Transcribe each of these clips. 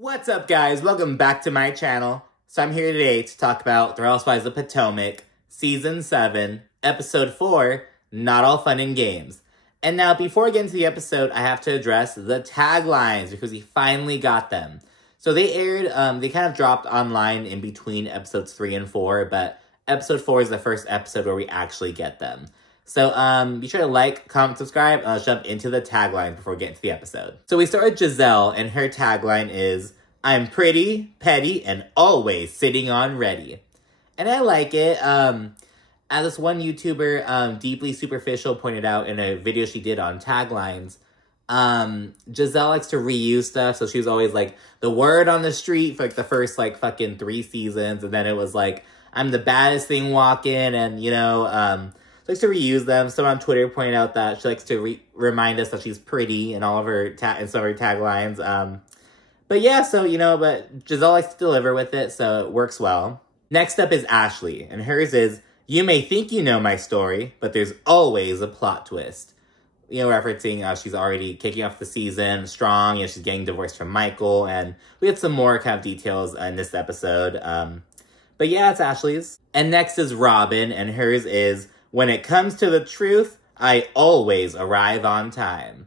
What's up, guys? Welcome back to my channel. So I'm here today to talk about The Housewives of Potomac, Season 7, Episode 4, Not All Fun and Games. And now, before I get into the episode, I have to address the taglines, because we finally got them. So they aired, they kind of dropped online in between Episodes 3 and 4, but Episode 4 is the first episode where we actually get them. So, be sure to like, comment, subscribe, and let's jump into the tagline before we get into the episode. So we start with Gizelle, and her tagline is, "I'm pretty, petty, and always sitting on ready." And I like it. As this one YouTuber, Deeply Superficial, pointed out in a video she did on taglines, Gizelle likes to reuse stuff, so she was always like, the word on the street for like the first like fucking 3 seasons, and then it was like, I'm the baddest thing walking, and you know, she likes to reuse them. Someone on Twitter pointed out that she likes to remind us that she's pretty in all of her in some of her taglines. But yeah, so, you know, but Gizelle likes to deliver with it, so it works well. Next up is Ashley, and hers is, "You may think you know my story, but there's always a plot twist." You know, referencing she's already kicking off the season strong, you know, she's getting divorced from Michael, and we had some more kind of details in this episode. But yeah, it's Ashley's. And next is Robyn, and hers is, "When it comes to the truth, I always arrive on time."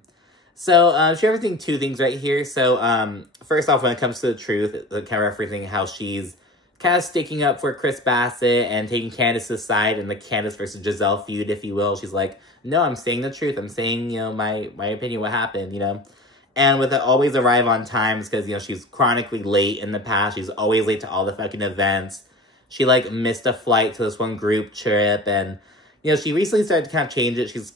So, she's referencing 2 things right here. So, first off, when it comes to the truth, kind of referencing how she's kind of sticking up for Chris Bassett and taking Candiace's side in the Candiace versus Gizelle feud, if you will. She's like, no, I'm saying the truth. I'm saying, you know, my opinion, what happened, you know. And with it always arrive on time, because, you know, she's chronically late in the past. She's always late to all the fucking events. She, like, missed a flight to this one group trip, and, you know, she recently started to kind of change it. She's,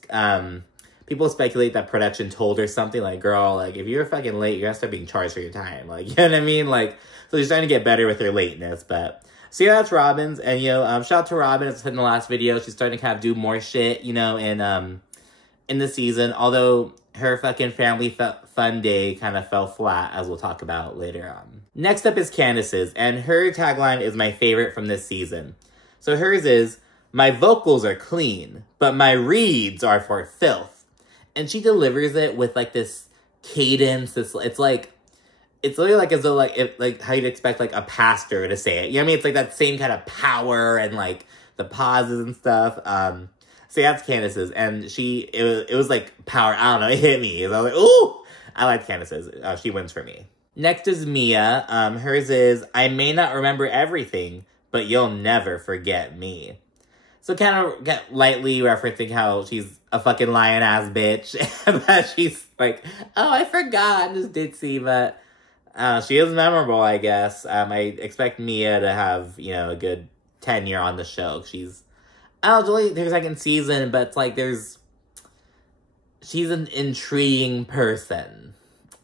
people speculate that production told her something like, girl, like, if you're fucking late, you're gonna start being charged for your time. Like, you know what I mean? Like, so she's trying to get better with her lateness, but... So yeah, that's Robyn's, and, you know, shout out to Robyn, as I said in the last video, she's starting to kind of do more shit, you know, in the season, although her fucking family fun day kind of fell flat, as we'll talk about later on. Next up is Candiace's, and her tagline is my favorite from this season. So hers is, "My vocals are clean, but my reads are for filth." And she delivers it with, like, this cadence. It's like, it's literally like as though, like, if, like, how you'd expect, like, a pastor to say it. You know what I mean? It's like that same kind of power and, like, the pauses and stuff. So yeah, that's Candiace's. And it was like, power. I don't know, it hit me. I was like, ooh! I like Candiace's. She wins for me. Next is Mia. Hers is, "I may not remember everything, but you'll never forget me." So kind of lightly referencing how she's a fucking lion-ass bitch. But she's like, oh, I forgot, just ditzy. But she is memorable, I guess. I expect Mia to have, you know, a good tenure on the show. She's, I don't know, it's only her 2nd season, but it's like she's an intriguing person,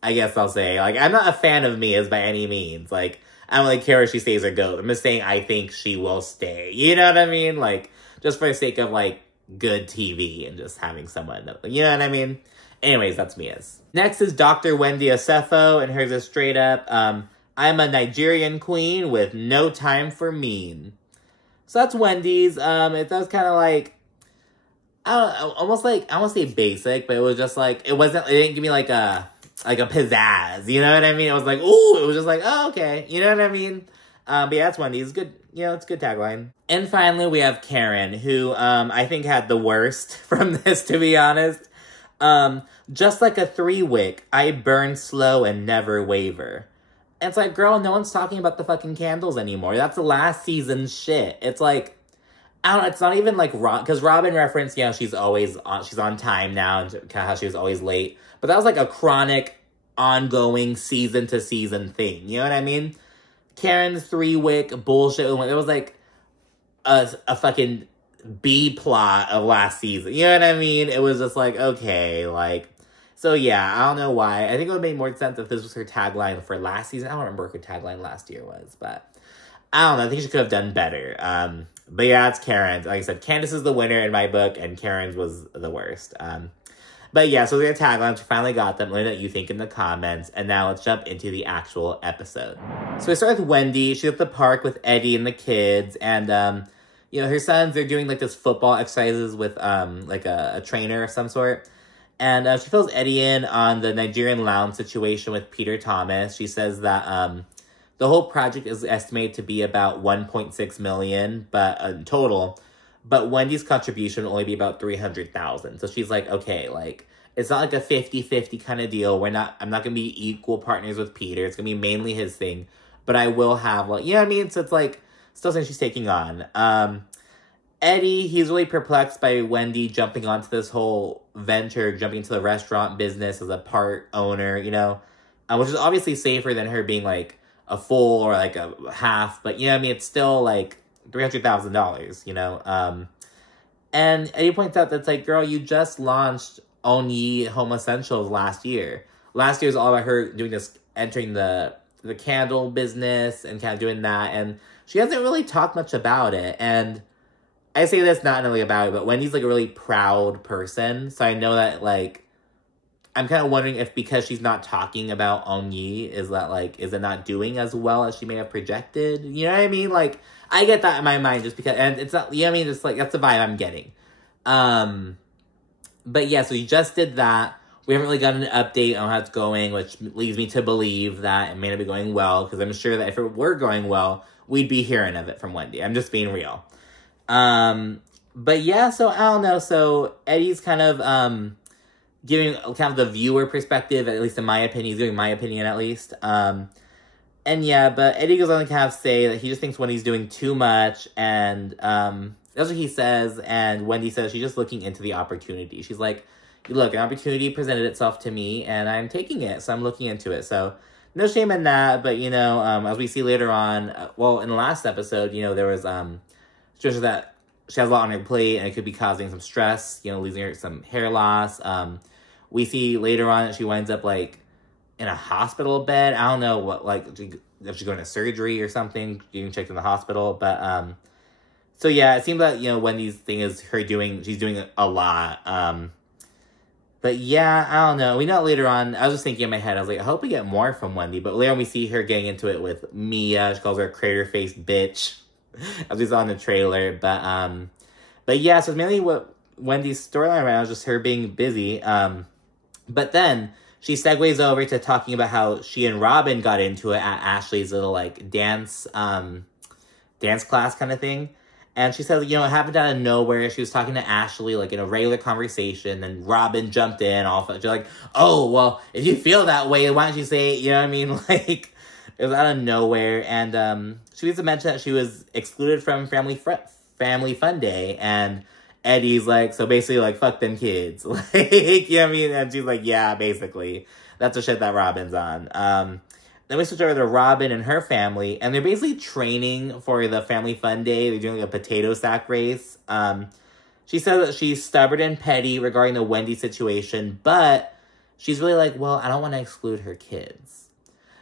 I guess I'll say. Like, I'm not a fan of Mia's by any means. Like, I don't really care if she stays or goes. I'm just saying I think she will stay. You know what I mean? Like, just for the sake of, like, good TV and just having someone, you know what I mean? Anyways, that's Mia's. Next is Dr. Wendy Osefo, and hers is straight up, "I'm a Nigerian queen with no time for mean." So that's Wendy's. That was kind of like, I don't know, almost like, I won't say basic, but it was just like, it didn't give me like a pizzazz, you know what I mean? It was like, ooh, it was just like, oh, okay, you know what I mean? But yeah, that's Wendy's. Good, you know, it's a good tagline. And finally, we have Karen, who, I think had the worst from this, to be honest. "Just like a 3-wick, I burn slow and never waver." And it's like, girl, no one's talking about the fucking candles anymore. That's the last season's shit. It's like, I don't know, it's not even like, because Robyn referenced, you know, she's on time now, and kind of how she was always late. But that was like a chronic, ongoing, season-to-season thing. You know what I mean? Karen's 3-wick bullshit. It was like a fucking B-plot of last season. You know what I mean? It was just like, okay, like... So yeah, I don't know why. I think it would make more sense if this was her tagline for last season. I don't remember what her tagline last year was, but... I don't know. I think she could have done better. But yeah, it's Karen's. Like I said, Candiace is the winner in my book, and Karen's was the worst. But yeah, so their taglines, we finally got them. Let me know what you think in the comments. And now let's jump into the actual episode. So we start with Wendy. She's at the park with Eddie and the kids. And, you know, her sons, they're doing, like, this football exercises with, like, a trainer of some sort. And she fills Eddie in on the Nigerian lounge situation with Peter Thomas. She says that the whole project is estimated to be about $1.6 million, but in total. But Wendy's contribution will only be about $300,000. So she's like, okay, like, it's not like a 50-50 kind of deal. I'm not going to be equal partners with Peter. It's going to be mainly his thing. But I will have, like, you know what I mean? So it's like, still something she's taking on. Eddie, he's really perplexed by Wendy jumping onto this whole venture, jumping into the restaurant business as a part owner, you know, which is obviously safer than her being like a full or like a half, but you know what I mean? It's still like $300,000, you know? And Eddie points out that's like, girl, you just launched Auntea Home Essentials last year. Last year was all about her doing this, entering the candle business and kind of doing that. And she hasn't really talked much about it. And I say this not only about it, but Wendy's like a really proud person. So I know that like, I'm kind of wondering if because she's not talking about Auntea, is that like, is it not doing as well as she may have projected? You know what I mean? Like, I get that in my mind just because, and it's not, you know what I mean? It's like, that's the vibe I'm getting. But yeah, so he just did that. We haven't really gotten an update on how it's going, which leads me to believe that it may not be going well, because I'm sure that if it were going well, we'd be hearing of it from Wendy. I'm just being real. But yeah, so I don't know. So Eddie's kind of, giving kind of the viewer perspective, at least in my opinion. He's giving my opinion, at least. And yeah, but Eddie goes on to kind of say that he just thinks Wendy's doing too much, and, that's what he says, and Wendy says she's just looking into the opportunity. She's like, look, an opportunity presented itself to me, and I'm taking it, so I'm looking into it. So, no shame in that, but, you know, as we see later on, well, in the last episode, you know, there was, just that she has a lot on her plate, and it could be causing some stress, you know, losing her some hair loss. We see later on that she winds up, like, in a hospital bed. I don't know what, like, if she's going to surgery or something, getting checked in the hospital, but, so yeah, it seems that, you know, Wendy's thing is she's doing a lot. But yeah, I don't know. We know later on, I was just thinking in my head, I was like, I hope we get more from Wendy. But later on we see her getting into it with Mia. She calls her a crater-faced bitch, as we saw in the trailer. But yeah, so it's mainly what Wendy's storyline right now is just her being busy. But then she segues over to talking about how she and Robyn got into it at Ashley's little, like, dance class kind of thing. And she said, you know, it happened out of nowhere. She was talking to Ashley, like, in a regular conversation, and Robyn jumped in. She's like, oh, well, if you feel that way, why don't you say it? You know what I mean? Like, it was out of nowhere. And she used to mention that she was excluded from Family Fun Day. And Eddie's like, so basically, like, fuck them kids. Like, you know what I mean? And she's like, yeah, basically. That's the shit that Robyn's on. Then we switch over to Robyn and her family, and they're basically training for the Family Fun Day. They're doing a potato sack race. She says that she's stubborn and petty regarding the Wendy situation, but she's really like, well, I don't want to exclude her kids.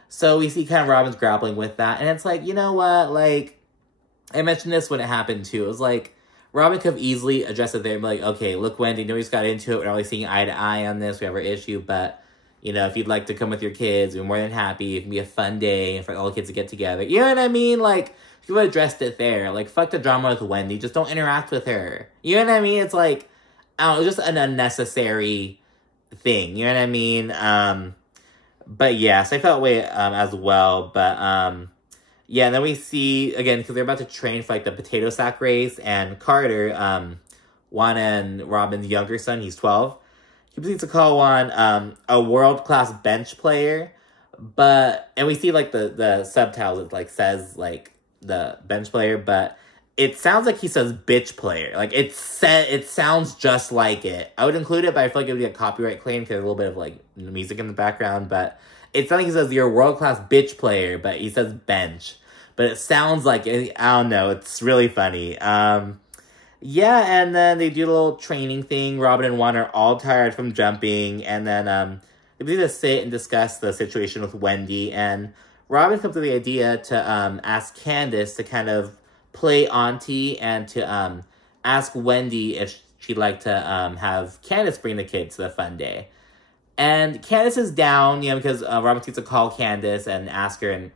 So we see kind of Robyn's grappling with that, and it's like, you know what, like, I mentioned this when it happened too. It was like, Robyn could have easily addressed it there and be like, okay, look, Wendy, nobody's got into it. We're not really seeing eye to eye on this. We have our issue, but you know, if you'd like to come with your kids, we're more than happy. It can be a fun day for all the kids to get together. You know what I mean? Like, you would have addressed it there. Like, fuck the drama with Wendy. Just don't interact with her. You know what I mean? It's like, I don't know, just an unnecessary thing. You know what I mean? But yeah, so I felt way as well. But yeah, and then we see, again, because they're about to train for, like, the potato sack race. And Carter, Juan and Robyn's younger son, he's 12. He proceeds to call Juan a world-class bench player, and we see, like, the subtitles, it, like, says, like, the bench player, but it sounds like he says bitch player. Like, it sounds just like it. I would include it, but I feel like it would be a copyright claim because there's a little bit of, like, music in the background, but it sounds like he says you're a world-class bitch player, but he says bench. But it sounds like, I don't know, it's really funny. Yeah, and then they do a little training thing. Robyn and Juan are all tired from jumping, and then they begin to sit and discuss the situation with Wendy, and Robyn comes to the idea to ask Candiace to kind of play auntie and to ask Wendy if she'd like to have Candiace bring the kids to the fun day. And Candiace is down, you know, because Robyn gets to call Candiace and ask her, and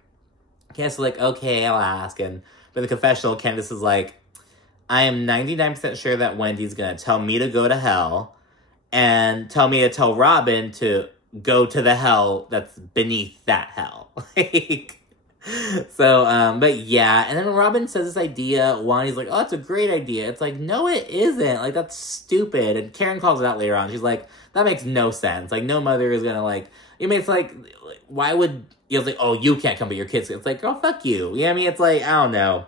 Candiace is like, okay, I'll ask. And in the confessional, Candiace is like, I am 99% sure that Wendy's going to tell me to go to hell, and tell me to tell Robyn to go to the hell that's beneath that hell. Like, so, but yeah. And then when Robyn says this idea, Juani's like, oh, that's a great idea. It's like, no, it isn't. Like, that's stupid. And Karen calls it out later on. She's like, that makes no sense. Like, no mother is gonna, like, I mean, it's like, why would, you know, it's like, oh, you can't come, but your kids. It's like, girl, fuck you. You know what I mean? It's like, I don't know.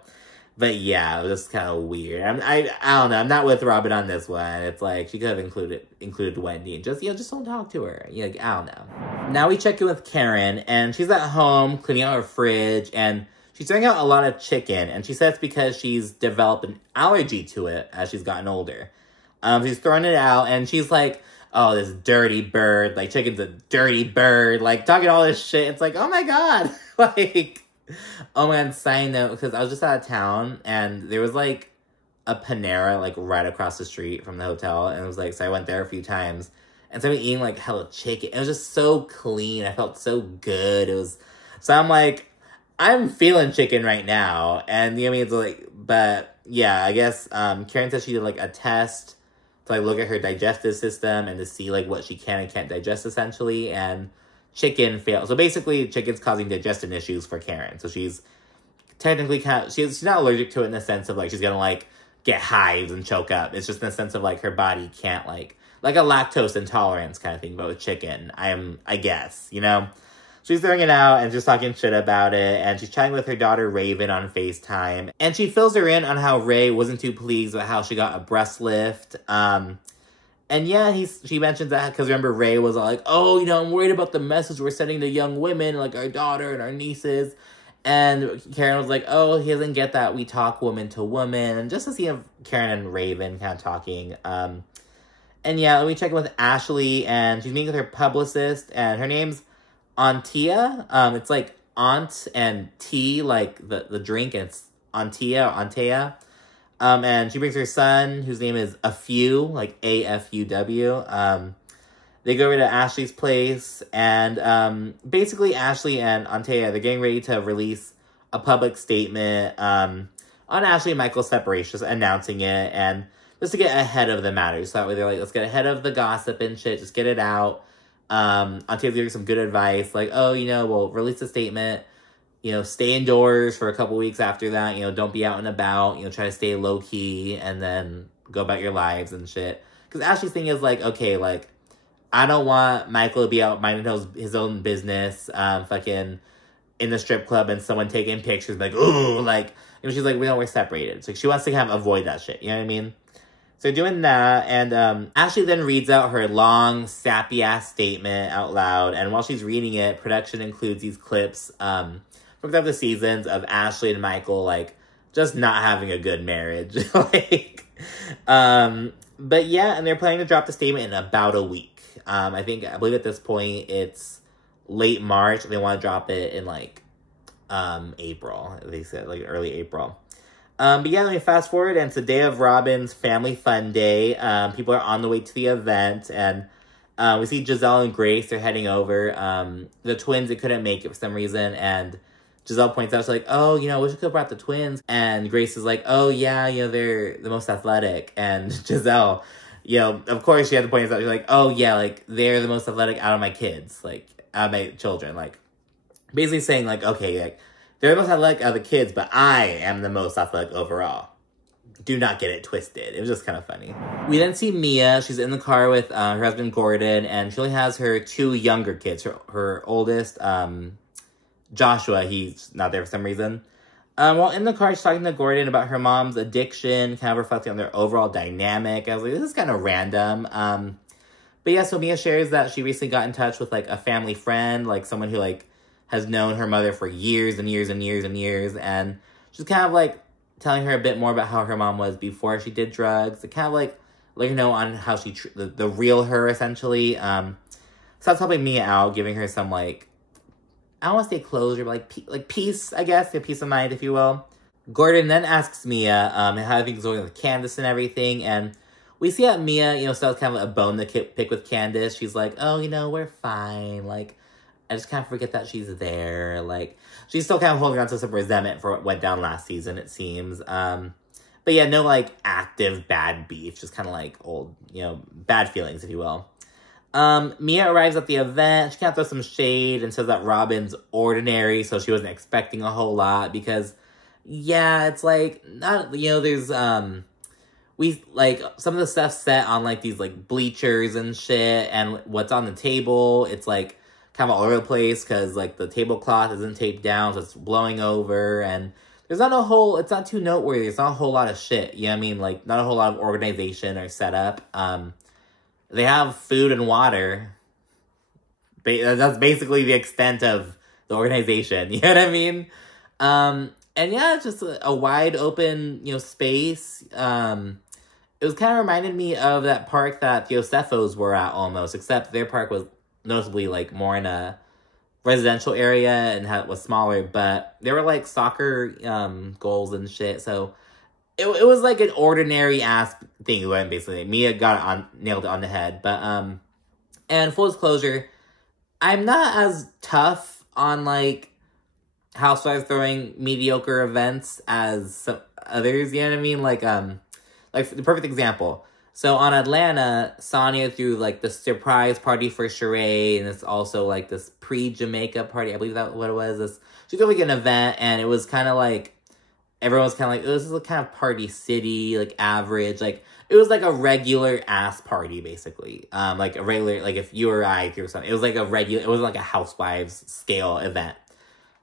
But yeah, it was just kind of weird. I don't know. I'm not with Robyn on this one. It's like, she could have included Wendy and just, you know, just don't talk to her. You know, like, I don't know. Now we check in with Karen, and she's at home cleaning out her fridge, and she's throwing out a lot of chicken, and she says it's because she's developed an allergy to it as she's gotten older. She's throwing it out, and she's like, oh, this dirty bird, like, chicken's a dirty bird, like, talking all this shit. It's like, oh my god, like, oh my god, side note, because I was just out of town, and there was, like, a Panera, like, right across the street from the hotel, and it was, like, so I went there a few times, and so I've been eating, like, hella chicken. It was just so clean. I felt so good. It was, so I'm, like, I'm feeling chicken right now, and, you know what I mean, it's, like, but, yeah, I guess, Karen said she did, like, a test to, like, look at her digestive system, and to see, like, what she can and can't digest, essentially, and chicken failed. So basically, chicken's causing digestion issues for Karen. So she's technically she's not allergic to it in the sense of, like, she's gonna, like, get hives and choke up. It's just in the sense of, like, her body can't, like a lactose intolerance kind of thing, but with chicken, I guess, you know? She's throwing it out and just talking shit about it, and she's chatting with her daughter Rayvin on FaceTime, and she fills her in on how Ray wasn't too pleased with how she got a breast lift. And yeah, she mentions that because remember Ray was all like, oh, you know, I'm worried about the message we're sending to young women, like our daughter and our nieces. And Karen was like, oh, he doesn't get that we talk woman to woman. And just to see Karen and Rayvin kind of talking. And yeah, let me check in with Ashley, and she's meeting with her publicist, and her name's Auntea. It's like aunt and tea, like the drink, and it's Auntea or Auntea. And she brings her son, whose name is Afu, like A-F-U-W. They go over to Ashley's place, and basically Ashley and Auntea, they're getting ready to release a public statement on Ashley and Michael's separation, just announcing it, and just to get ahead of the matter. So that way they're like, let's get ahead of the gossip and shit, just get it out. Antea's giving some good advice, like, oh, you know, we'll release a statement, you know, stay indoors for a couple weeks after that, you know, don't be out and about, you know, try to stay low-key, and then go about your lives and shit. Because Ashley's thing is, like, okay, like, I don't want Michael to be out minding his own business, fucking in the strip club, and someone taking pictures, like, ooh, like, you know, she's like, we're separated. So she wants to kind of avoid that shit, you know what I mean? So doing that, and Ashley then reads out her long, sappy-ass statement out loud, and while she's reading it, production includes these clips from the seasons of Ashley and Michael, like, just not having a good marriage. Like, but yeah, and they're planning to drop the statement in about a week. I believe at this point, it's late March, and they want to drop it in, like, April, they said, like, early April. But yeah, let me fast forward, and it's the day of Robyn's family fun day. People are on the way to the event, and we see Gizelle and Grace, they're heading over. The twins, they couldn't make it for some reason, and Gizelle points out, she's like, oh, you know, we should have brought the twins. And Grace is like, oh, yeah, you know, they're the most athletic. And Gizelle, you know, of course she had to point out, she's like, oh, yeah, like, they're the most athletic out of my kids, like, out of my children. Like, basically saying, like, okay, like, they're the most athletic out of the kids, but I am the most athletic overall. Do not get it twisted. It was just kind of funny. We then see Mia. She's in the car with her husband, Gordon, and she only has her two younger kids. Her oldest, Joshua, he's not there for some reason. While in the car, she's talking to Gordon about her mom's addiction, kind of reflecting on their overall dynamic. I was like, this is kind of random. But yeah, so Mia shares that she recently got in touch with, like, a family friend, like, someone who, like, has known her mother for years and years and years and years, and she's kind of, like, telling her a bit more about how her mom was before she did drugs, and kind of, like, let her know on how she, the real her, essentially. So that's helping Mia out, giving her some, like, I don't want to say closure, but, like peace, I guess, a peace of mind, if you will. Gordon then asks Mia how things are going with Candiace and everything, and we see that Mia, you know, still has kind of a bone to pick with Candiace. She's like, oh, you know, we're fine, like, I just kind of forget that she's there. Like, she's still kind of holding on to some resentment for what went down last season, it seems. But But yeah, no, like, active bad beef. Just kind of, like, old, you know, bad feelings, if you will. Mia arrives at the event. She kind of throws some shade and says that Robyn's ordinary, so she wasn't expecting a whole lot because, yeah, it's like, not, you know, there's, we, like, some of the stuff set on, like, these, like, bleachers and shit, and what's on the table, it's, like, kind of all over the place, because, like, the tablecloth isn't taped down, so it's blowing over, and there's not a whole, it's not too noteworthy, it's not a whole lot of shit, you know what I mean? Like, not a whole lot of organization or setup. They have food and water. That's basically the extent of the organization, you know what I mean? And yeah, it's just a wide open, you know, space. It was kind of reminded me of that park that the Osefos were at almost, except their park was noticeably, like, more in a residential area and was smaller, but there were, like, soccer goals and shit, so it was, like, an ordinary-ass thing, basically. Mia nailed it on the head, but, and full disclosure, I'm not as tough on, like, Housewives throwing mediocre events as some others, you know what I mean? Like, the perfect example. So on Atlanta, Sonia threw, like, the surprise party for Sheree, and it's also, like, this pre-Jamaica party. I believe that's what it was. She threw, like, an event, and it was kind of, like, everyone was kind of like, oh, this is a kind of party city, like, average. Like, it was, like, a regular-ass party, basically. Like, a regular, like, if you or I threw something. It was, like, it wasn't, like, a Housewives-scale event.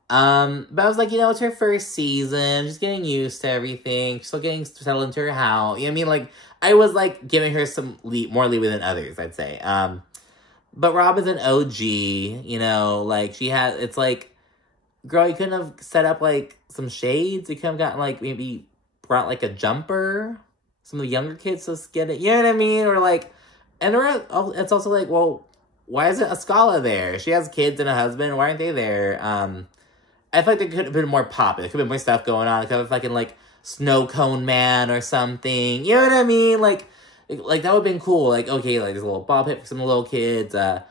But I was like, you know, it's her first season, she's getting used to everything, she's still getting settled into her house, you know what I mean? Like, I was, like, giving her some more leeway than others, I'd say. But Robyn's an OG, you know, like, it's like, girl, you couldn't have set up, like, some shades, you could have gotten, like, maybe brought, like, a jumper, some of the younger kids to get it, you know what I mean? Or, like, and it's also like, well, why isn't Ascala there? She has kids and a husband, why aren't they there? I feel like there could have been more pop. There could have been more stuff going on. It could have been fucking, like, Snow Cone Man or something. You know what I mean? Like that would have been cool. Like, okay, like, there's a little bob hit for some little kids. A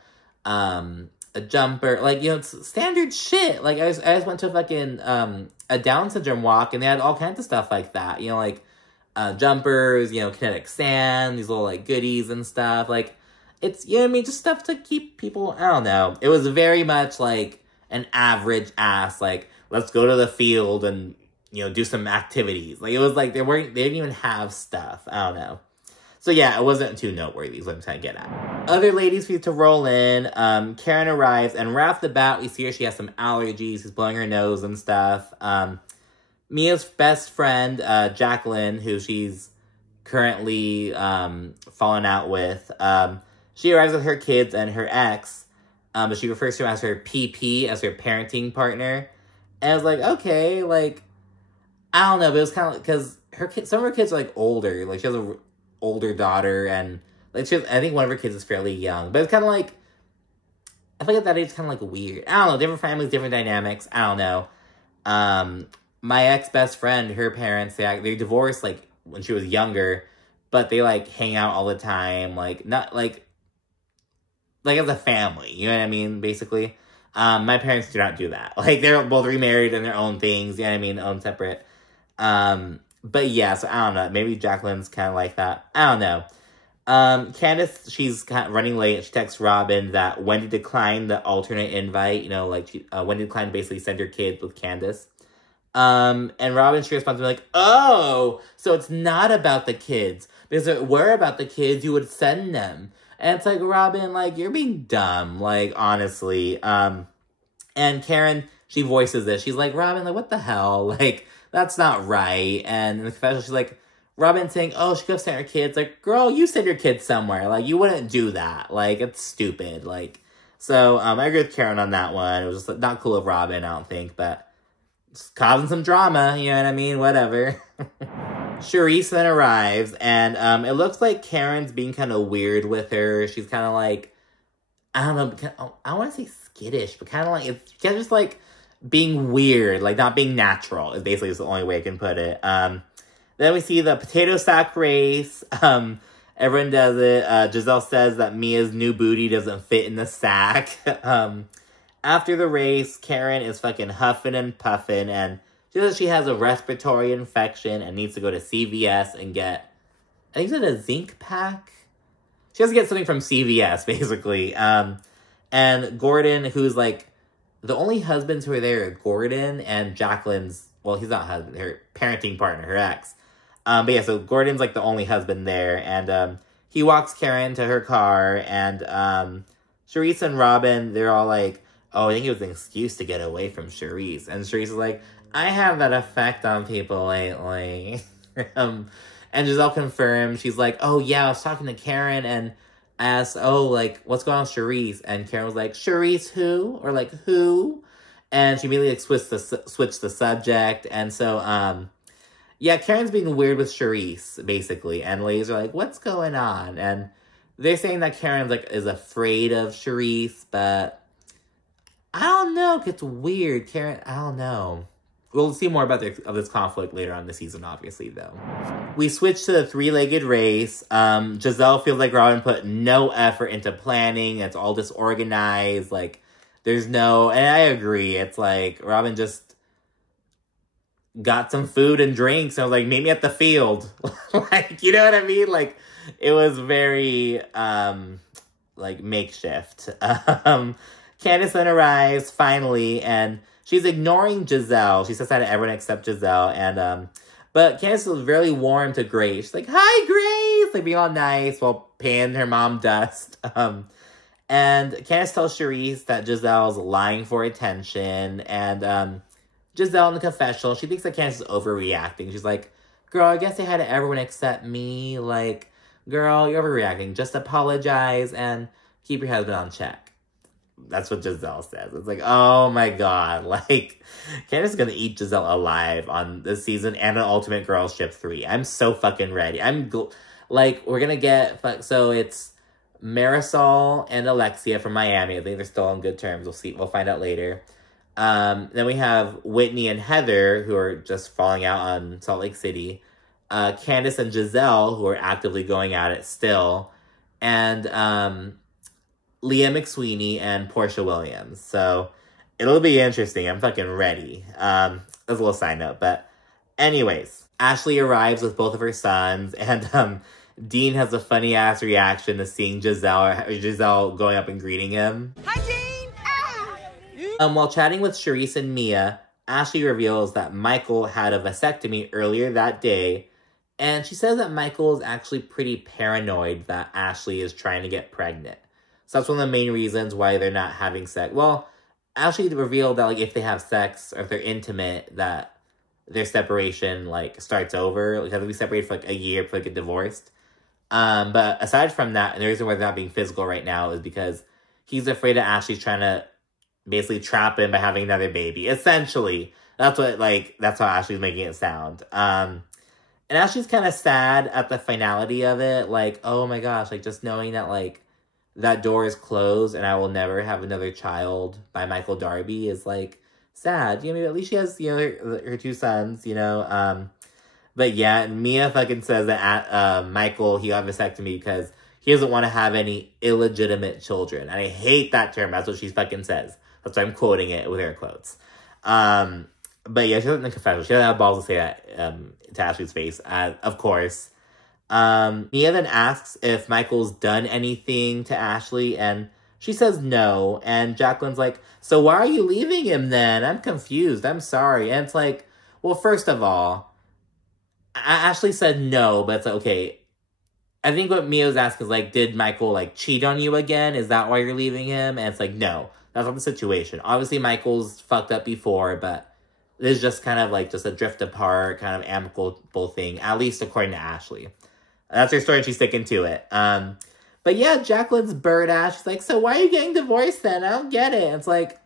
jumper. Like, you know, it's standard shit. Like, I just went to fucking, a Down syndrome walk, and they had all kinds of stuff like that. You know, like, jumpers, you know, kinetic sand, these little, like, goodies and stuff. Like, it's, you know what I mean? Just stuff to keep people, I don't know. It was very much, like, an average ass, like, let's go to the field and, you know, do some activities. Like, it was like, they didn't even have stuff. I don't know. So yeah, it wasn't too noteworthy, is what I'm trying to get at. Other ladies need to roll in. Karen arrives, and right off the bat, we see her, she has some allergies, she's blowing her nose and stuff. Mia's best friend, Jacqueline, who she's currently falling out with, she arrives with her kids and her ex, but she refers to him as her PP, as her parenting partner. And I was like, okay, like, I don't know, but it was kind of, because some of her kids are, like, older. Like, she has an older daughter, and, like, I think one of her kids is fairly young. But it's kind of like, I feel like at that age, it's kind of, like, weird. I don't know, different families, different dynamics. I don't know. My ex-best friend, her parents, they divorced, like, when she was younger, but they, like, hang out all the time. Like, not, like as a family, you know what I mean, basically. My parents do not do that. Like, they're both remarried and their own things, you know what I mean, own separate. But yeah, so I don't know, maybe Jacqueline's kind of like that. I don't know. Candiace, she's kind of running late. She texts Robyn that Wendy declined the alternate invite, you know, like, Wendy declined to basically send her kids with Candiace. And Robyn, she responds like, oh, so it's not about the kids. Because if it were about the kids, you would send them. And it's like, Robyn, like, you're being dumb, like, honestly. And Karen, she voices this. She's like, Robyn, like, what the hell? Like, that's not right. And in the confessional, she's like, Robyn saying, oh, she could have sent her kids. Like, girl, you send your kids somewhere. Like, you wouldn't do that. Like, it's stupid. Like, so, I agree with Karen on that one. It was just not cool of Robyn, I don't think, but it's causing some drama, you know what I mean? Whatever. Charisse then arrives, and it looks like Karen's being kind of weird with her. She's kind of like, I don't know, I want to say skittish, but kind of like, it's kind of just like being weird, like not being natural is basically the only way I can put it. Then we see the potato sack race. Everyone does it. Gizelle says that Mia's new booty doesn't fit in the sack. After the race, Karen is fucking huffing and puffing, and She says she has a respiratory infection and needs to go to CVS and get, I think it's a zinc pack. She has to get something from CVS, basically. And Gordon, who's like, the only husbands who are there are Gordon and Jacqueline's, well, he's not husband, her parenting partner, her ex. But yeah, so Gordon's like the only husband there. And he walks Karen to her car. And Charisse and Robyn, they're all like, oh, I think it was an excuse to get away from Charisse. And Charisse is like, I have that effect on people lately. And Gizelle confirmed, she's like, oh yeah, I was talking to Karen and asked, oh, like, what's going on with Charisse? And Karen was like, Charisse who? Or like, who? And she immediately like, switched the subject. And so, yeah, Karen's being weird with Charisse, basically. And ladies are like, what's going on? And they're saying that Karen, like, is afraid of Charisse, but I don't know. It gets weird. Karen, I don't know. We'll see more about this conflict later on in the season, obviously, though. We switch to the three-legged race. Gizelle feels like Robyn put no effort into planning. It's all disorganized. Like, there's no... And I agree. It's like, Robyn just got some food and drinks. And was like, meet me at the field. Like, you know what I mean? Like, it was very, like, makeshift. Candiace then arrives, finally, and she's ignoring Gizelle. She says hi to everyone except Gizelle. And, but Candiace was really warm to Grace. She's like, hi, Grace! Like, being all nice while paying her mom dust. And Candiace tells Charisse that Giselle's lying for attention. And, Gizelle in the confessional, she thinks that Candiace is overreacting. She's like, girl, I guess they had to everyone except me. Like, girl, you're overreacting. Just apologize and keep your husband on check. That's what Gizelle says. It's like, oh my god. Like, Candiace is gonna eat Gizelle alive on this season and on Ultimate Girls Ship 3. I'm so fucking ready. Like, we're gonna get... So it's Marisol and Alexia from Miami. I think they're still on good terms. We'll see. We'll find out later. Then we have Whitney and Heather, who are just falling out on Salt Lake City. Candiace and Gizelle, who are actively going at it still. And, Leah McSweeney and Portia Williams. So, it'll be interesting. I'm fucking ready. That's a little side note. But, anyways. Ashley arrives with both of her sons. And, Dean has a funny-ass reaction to seeing Gizelle going up and greeting him. Hi, Dean! While chatting with Charisse and Mia, Ashley reveals that Michael had a vasectomy earlier that day. And she says that Michael is actually pretty paranoid that Ashley is trying to get pregnant. So that's one of the main reasons why they're not having sex. Well, Ashley revealed that, like, if they have sex or if they're intimate, that their separation, like, starts over. Like, they have to be separated for, like, a year before they get divorced. But aside from that, and the reason why they're not being physical right now is because he's afraid that Ashley's trying to basically trap him by having another baby. Essentially. That's what, like, that's how Ashley's making it sound. And Ashley's kind of sad at the finality of it. Like, oh my gosh, like, just knowing that, like, that door is closed and I will never have another child by Michael Darby is, like, sad. You know, at least she has, you know, her two sons, you know. But yeah, Mia fucking says that Michael, he got a vasectomy because he doesn't want to have any illegitimate children. And I hate that term. That's what she fucking says. That's why I'm quoting it with air quotes. But yeah, she doesn't confess. She doesn't have balls to say that to Ashley's face, of course. Mia then asks if Michael's done anything to Ashley, and she says no. And Jacqueline's like, so why are you leaving him then? I'm confused. I'm sorry. And it's like, well, first of all, Ashley said no, but it's like, okay. I think what Mia was asking is, like, did Michael, like, cheat on you again? Is that why you're leaving him? And it's like, no, that's not the situation. Obviously, Michael's fucked up before, but this is just kind of, like, just a drift apart, kind of amicable thing, at least according to Ashley. That's her story, and she's sticking to it. But yeah, Jacqueline's bird ass. She's like, so why are you getting divorced then? I don't get it. It's like,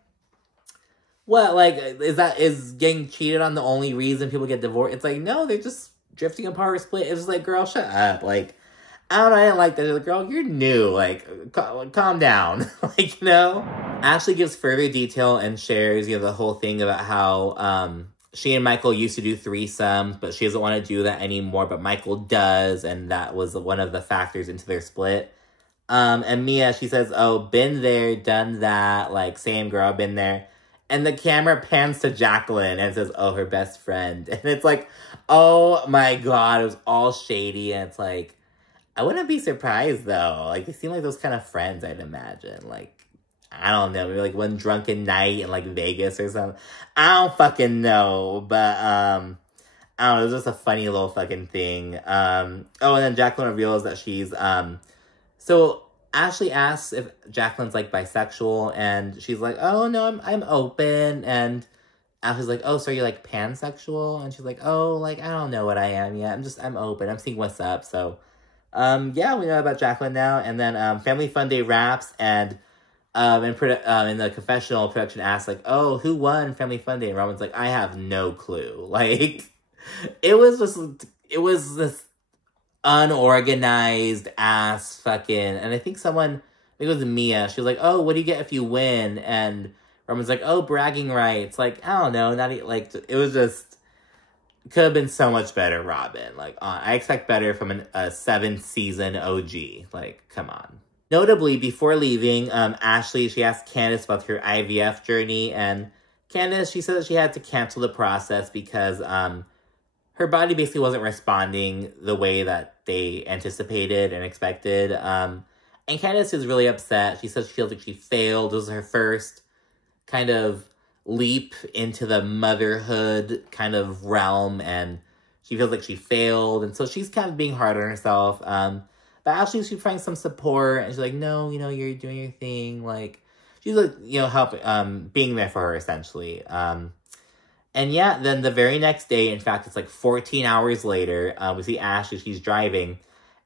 what? Like, is getting cheated on the only reason people get divorced? It's like, no, they're just drifting apart or split. It's just like, girl, shut up. Like, I don't know, I didn't like that. Like, girl, you're new. Like, calm down. Like, you know? Ashley gives further detail and shares, you know, the whole thing about how, she and Michael used to do threesomes, but she doesn't want to do that anymore, but Michael does, and that was one of the factors into their split. And Mia, she says, oh, been there, done that, like, same girl, been there. And the camera pans to Jacqueline and says, oh, her best friend. And it's like, oh my God, it was all shady. And it's like, I wouldn't be surprised though. Like, they seem like those kind of friends, I'd imagine. Like, I don't know, maybe like one drunken night in like Vegas or something. I don't fucking know. But, I don't know, it was just a funny little fucking thing. Oh, and then Jacqueline reveals that she's, so Ashley asks if Jacqueline's like bisexual, and she's like, oh no, I'm open. And Ashley's like, oh, so you're like pansexual? And she's like, oh, like, I don't know what I am yet. I'm open. I'm seeing what's up. So, yeah, we know about Jacqueline now. And then, Family Fun Day wraps, and, in the confessional, production asks, like, oh, who won Family Fun Day? And Robyn's like, I have no clue. Like, it was this unorganized ass fucking, and I think it was Mia. She was like, oh, what do you get if you win? And Robyn's like, oh, bragging rights. Like, I don't know, like, it was just, could have been so much better, Robyn. Like, I expect better from a 7th season OG. Like, come on. Notably, before leaving, Ashley, she asked Candiace about her IVF journey, and Candiace, she said that she had to cancel the process because, her body basically wasn't responding the way that they anticipated and expected. And Candiace is really upset. She says she feels like she failed. This was her first kind of leap into the motherhood kind of realm, and she feels like she failed. And so she's kind of being hard on herself. But Ashley, she finds some support, and she's like, no, you're doing your thing. Like, she's like, help, being there for her, essentially. And yeah, then the very next day, in fact, it's like 14 hours later, we see Ashley, she's driving,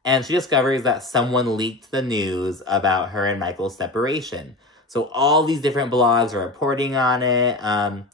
and she discovers that someone leaked the news about her and Michael's separation. So all these different blogs are reporting on it, and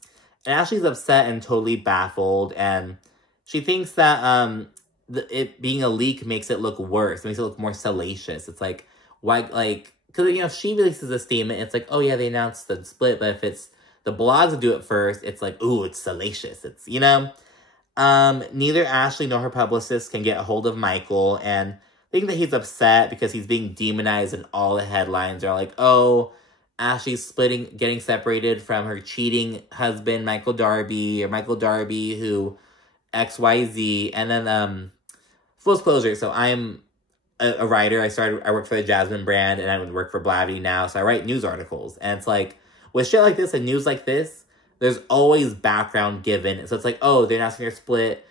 Ashley's upset and totally baffled, and she thinks that it being a leak makes it look worse, it makes it look more salacious. It's like, why, like, because, if she releases a statement, it's like, oh yeah, they announced the split, but if it's the blogs will do it first, it's like, ooh, it's salacious. It's, neither Ashley nor her publicist can get a hold of Michael, and they think that he's upset because he's being demonized, and all the headlines are like, oh, Ashley's getting separated from her cheating husband, Michael Darby, or Michael Darby, who XYZ. And then, full disclosure, so I'm a writer. I work for the Jasmine brand, and I would work for Blavity now, so I write news articles, and it's like, with shit like this and news like this, there's always background given. So it's like, oh, they're announcing their split.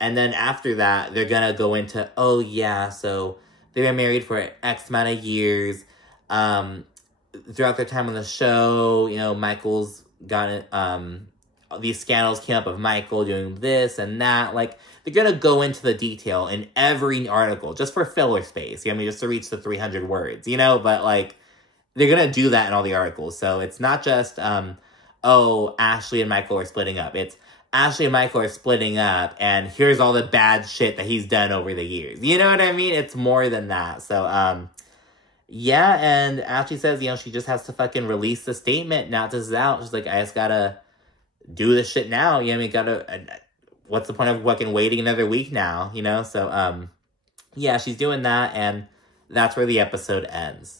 And then after that, they're going to go into, oh, yeah, so they've been married for X amount of years. Throughout their time on the show, Michael's gotten, these scandals came up of Michael doing this and that. Like, they're going to go into the detail in every article just for filler space. Just to reach the 300 words, But, like, they're going to do that in all the articles. So it's not just, oh, Ashley and Michael are splitting up. It's Ashley and Michael are splitting up, and here's all the bad shit that he's done over the years. You know what I mean? It's more than that. So, yeah, and Ashley says, she just has to fucking release the statement. Now this is out. She's like, I just gotta do this shit now. What's the point of fucking waiting another week now? So, yeah, she's doing that, and that's where the episode ends.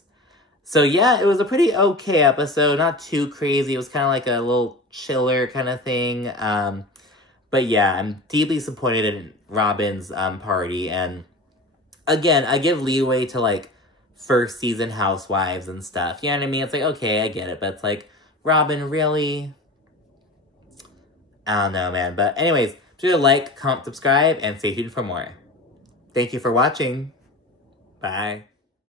So, yeah, it was a pretty okay episode. Not too crazy. It was kind of like a little chiller kind of thing. But, yeah, I'm deeply disappointed in Robyn's party. And, again, I give leeway to, like, first season housewives and stuff. You know what I mean? It's like, okay, I get it. But it's like, Robyn, really? I don't know, man. But, anyways, be sure to like, comment, subscribe, and stay tuned for more. Thank you for watching. Bye.